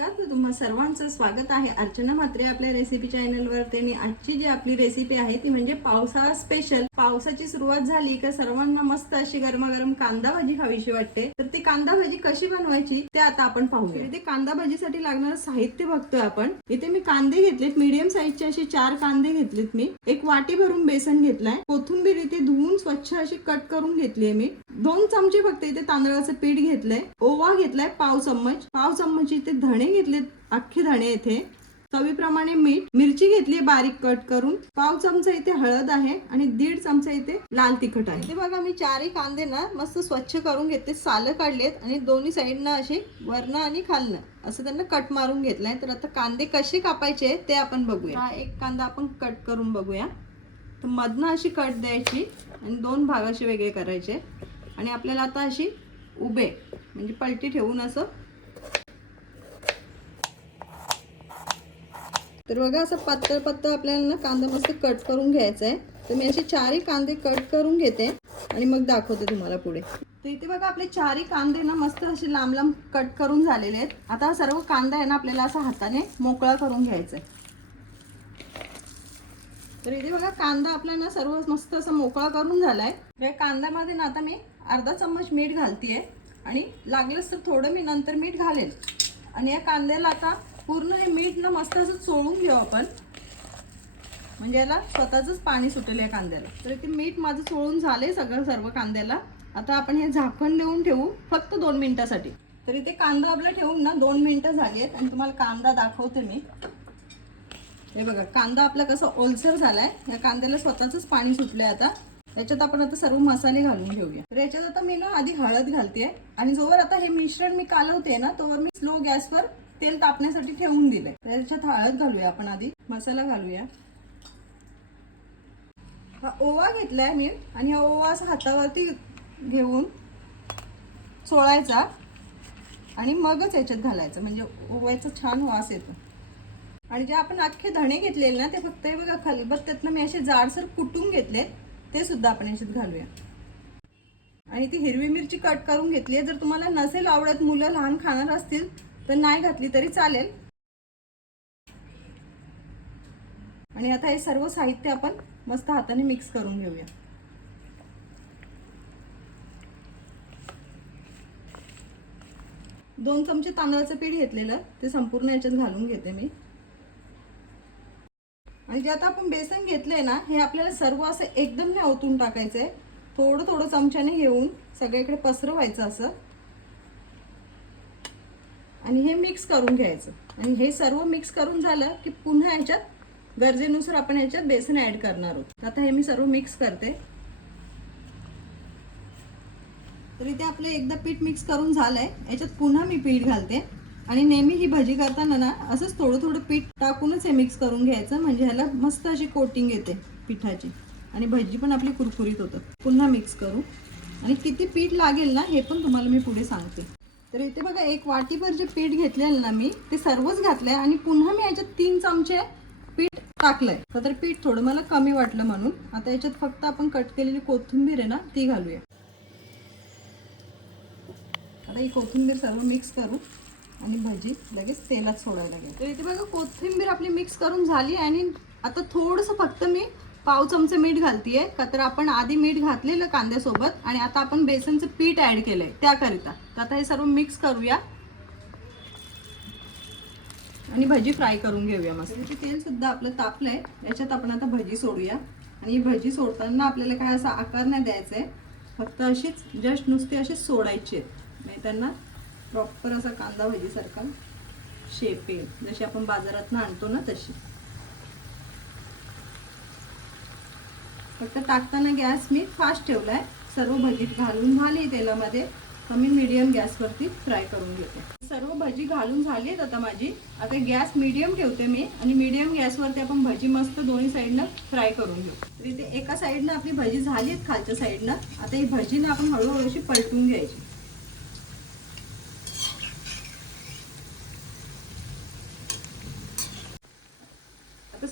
नमस्कार. तर तुम्हा सर्वांचं स्वागत आहे. अर्चना म्हात्रे आपल्या रेसिपी चॅनलवरती आणि आजची जी आपली रेसिपी आहे ती म्हणजे पावसाळा स्पेशल पावसाची सुरुवात झाली का सर्वांना मस्त अशी गरमागरम कांदा भाजी खावीशी वाटते. तर ती कांदा भाजी कशी बनवायची ते आता आपण पाहूया. इथे कांदा भाजीसाठी लागणारं साहित्य बघतोय आपण. इथे मी कांदे घेतलेत मीडियम साईजचे असे चार कांदे घेतलेत मी. एक वाटी भरून बेसन घेतलाय. कोथिंबीर इथे धुवून स्वच्छ अशी कट करून घेतलीये मी. दोन चमचे फक्त इथे तांदळाचं पीठ घेतलंय. ओवा घेतलाय पाव चम्मच. पाव चम्मच इथे धणे घेतले अख्खे धणे इथे. चवीप्रमाणे मीठ मिरची घेतली बारीक कट करून. पाव चमचा इथे हळद आहे आणि दीड चमचा इथे लाल तिखट आहे. ते बघा मी चारही कांदे ना मस्त स्वच्छ करून घेतले सालं काढलेत आणि दोन्ही साईडनं असे वरनं आणि खालनं असं त्यांना कट मारून घेतलाय. तर आता कांदे कसे कापायचे ते आपण बघूया. हा एक कांदा आपण कट करून बघूया. तर मधनं अशी कट द्यायची आणि दोन भाग वेगळे करायचे. आणि आपल्याला आता अशी उभे म्हणजे पलटी ठेवून असं तर बघा असं पातळ पातळ आपल्याला ना कांदा मस्त कट करून घ्यायचा आहे तर मी असे चारही कांदे कट करून घेते आणि मग दाखवते तुम्हाला पुढे. तर इथे बघा आपले चारही कांदे ना मस्त असे लांब लांब कट करून झालेले आहेत. आता हा सर्व कांदा आहे ना आपल्याला असा हाताने मोकळा करून घ्यायचा आहे तर इथे बघा कांदा आपला ना सर्व मस्त असा मोकळा करून झालाय. तर या कांद्यामध्ये ना आता मी अर्धा चम्मच मीठ घालतीये. आणि लागलंच तर थोडं मी नंतर मीठ घालेल. आणि या कांद्याला आता पूर्ण हे मीठ ना मस्त असं चोळून घेऊ आपण. म्हणजे याला स्वतःच पाणी सुटेल या कांद्याला. तर ते मीठ माझं चोळून झालंय सगळं सर्व कांद्याला. आता आपण हे झाकण देऊन ठेवू फक्त दोन मिनिटासाठी. तर इथे कांदा आपला ठेवून ना दोन मिनिटं झाली आहेत आणि तुम्हाला कांदा दाखवते मी. हे बघा कांदा आपला कसा ओलसर झालाय. या कांद्याला स्वतःच पाणी सुटलंय आता. याच्यात आपण आता सर्व मसाले घालून घेऊया. तर याच्यात आता मी ना आधी हळद घालते आणि जोवर आता हे मिश्रण मी कालवते ना तोवर मी स्लो गॅसवर तेल तापण्यासाठी ठेवून दिलंय. त्याच्यात हळद घालूया आपण आधी. मसाला घालूया. हा ओवा घेतलाय मी आणि हा ओवा असा हातावरती घेऊन चोळायचा आणि मगच याच्यात घालायचं. म्हणजे ओव्याचा छान वास येतो. आणि जे आपण अख्खे धणे घेतलेले ना ते फक्त हे बघा खाल्ले बघ त्यातनं मी असे जाडसर कुटून घेतले ते सुद्धा आपण याच्यात घालूया. आणि ती हिरवी मिरची कट करून घेतली आहे. जर तुम्हाला नसेल आवडत मुलं लहान खाणार असतील तर नाही घातली तरी चालेल. आणि आता हे सर्व साहित्य आपण मस्त हाताने मिक्स करून घेऊया. दोन चमचे तांदळाचं पीठ घेतलेलं ते संपूर्ण याच्यात घालून घेते मी. आणि जे आता आपण बेसन घेतलंय ना हे आपल्याला सर्व असं एकदम नाही ओतून टाकायचंय. थोडं थोडं चमच्याने घेऊन सगळीकडे पसरवायचं असं. आणि हे मिक्स करून घ्यायचं. आणि हे सर्व मिक्स करून झालं की पुन्हा याच्यात गरजेनुसार आपण याच्यात बेसन ऍड करणार आहोत. आता हे मी सर्व मिक्स करते. तर इथे आपलं एकदा पीठ मिक्स करून झालंय. याच्यात पुन्हा मी पीठ घालते. आणि नेहमी ही भजी करताना ना असंच थोडं थोडं पीठ टाकूनच हे मिक्स करून घ्यायचं. म्हणजे ह्याला मस्त अशी कोटिंग येते पिठाची. आणि भजी पण आपली कुरकुरीत होतं. पुन्हा मिक्स करू. आणि किती पीठ लागेल ना हे पण तुम्हाला मी पुढे सांगते. तर इथे बघा एक वाटीभर जे पीठ घेतलेलं ना मी ते सर्वच घातलंय आणि पुन्हा मी याच्यात तीन चमचे पीठ टाकलंय. तर पीठ थोडं मला कमी वाटलं म्हणून. आता याच्यात फक्त आपण कट केलेली कोथिंबीर आहे ना ती घालूया. आता ही कोथिंबीर सर्व मिक्स करू आणि भजी लगेच तेलात सोडायला लागेल. तर इथे बघा कोथिंबीर आपली मिक्स करून झाली आणि आता थोडंसं फक्त मी पाव चमचे मीठ घालतीये का तर आपण आधी मीठ घातलेलं कांद्यासोबत आणि आता आपण बेसनचं पीठ ऍड केलंय त्याकरिता. तर आता हे सर्व मिक्स करूया. आणि भजी फ्राय करून घेऊया मस्त. त्याचे तेल सुद्धा आपलं तापलंय. याच्यात आपण आता भजी सोडूया. आणि भजी सोडताना आपल्याला काय असा आकार नाही द्यायचा आहे फक्त अशीच जस्ट नुसती अशीच सोडायची आहेत. नाही त्यांना प्रॉपर असा कांदा भजीसारखा शेप येईल. जशी आपण बाजारात आणतो ना तशी. फक्त टाकताना गॅस मी फास्ट ठेवला आहे सर्व भजीत घालून झाली तेलामध्ये. कमी मीडियम गॅसवरती फ्राय करून घेते. सर्व भजी घालून झाली आहेत आता माझी. आता गॅस मीडियम ठेवते मी आणि मीडियम गॅसवरती आपण भजी मस्त दोन्ही साईडनं फ्राय करून घेऊ. तर इथे एका साईडनं आपली भजी झाली आहेत खालच्या साईडनं आता ही भजीनं आपण हळूहळू अशी पलटून घ्यायची.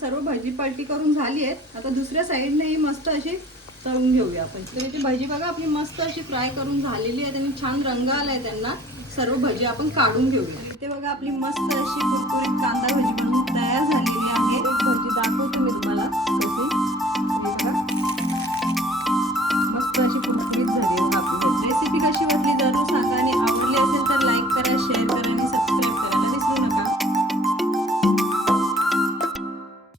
सर्व भाजी पार्टी करून झाली आहे आता दुसऱ्या साईडने ही मस्त अशी तळून घेऊया आपण. तर इथे भाजी बघा आपली मस्त अशी फ्राय करून झालेली आहे. त्यांनी छान रंग आला आहे त्यांना. सर्व भाजी आपण काढून घेऊया. इथे बघा आपली मस्त अशी कुरकुरीत कांदा भाजी बनवून तयार झालेली आहे. एक भाजी दाखवतो मी तुम्हाला.